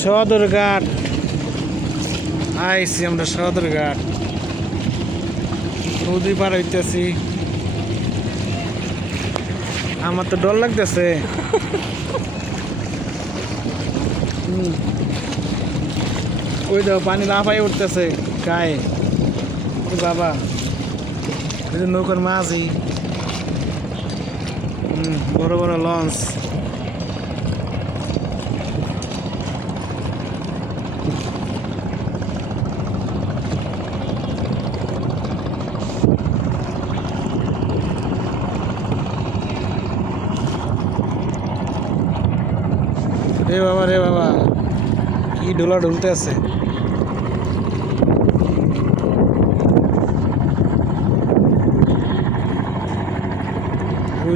সদরঘাট। আইসি আমরা সদরঘাট। নদী পার হইতেছি। আমার তো ডর লাগতেছে। ওই দেখো, পানি লাফাই উঠতেছে গায়ে। বাবা নৌকার মাঝি। বড় বড় লঞ্চ। রে বাবা রে বাবা। কি ডোলা ডুলতে আছে।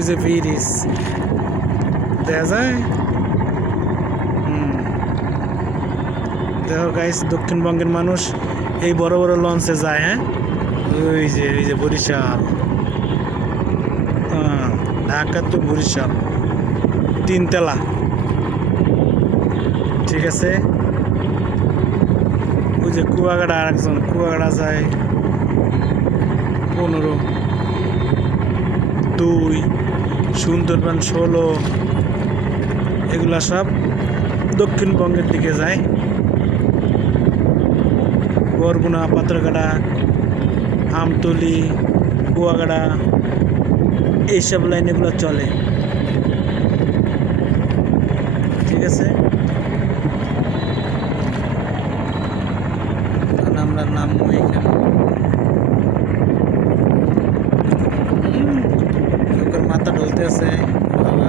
যে ব্রিজ। দেখা যায়। দেখো গাইস দক্ষিণবঙ্গের মানুষ এই বড় বড় লঞ্চে যায় হ্যাঁ? ওই যে ওই যে বরিশাল। ঢাকা তো বরিশাল। তিনতলা। ঠিক আছে। ওই যে কুয়াগাড়া আর একজন কুয়াগাড়া যায় পনেরো, দুই, সুন্দরবন ষোলো, এগুলা সব দক্ষিণবঙ্গের দিকে যায়। বরগুনা পাত্রকাটা আমতলি, কুয়াগাড়া, এইসব লাইন এগুলো চলে। ঠিক আছে? আমরা নামবো এখানে লোকের মাথা ঢলতেছে বাবা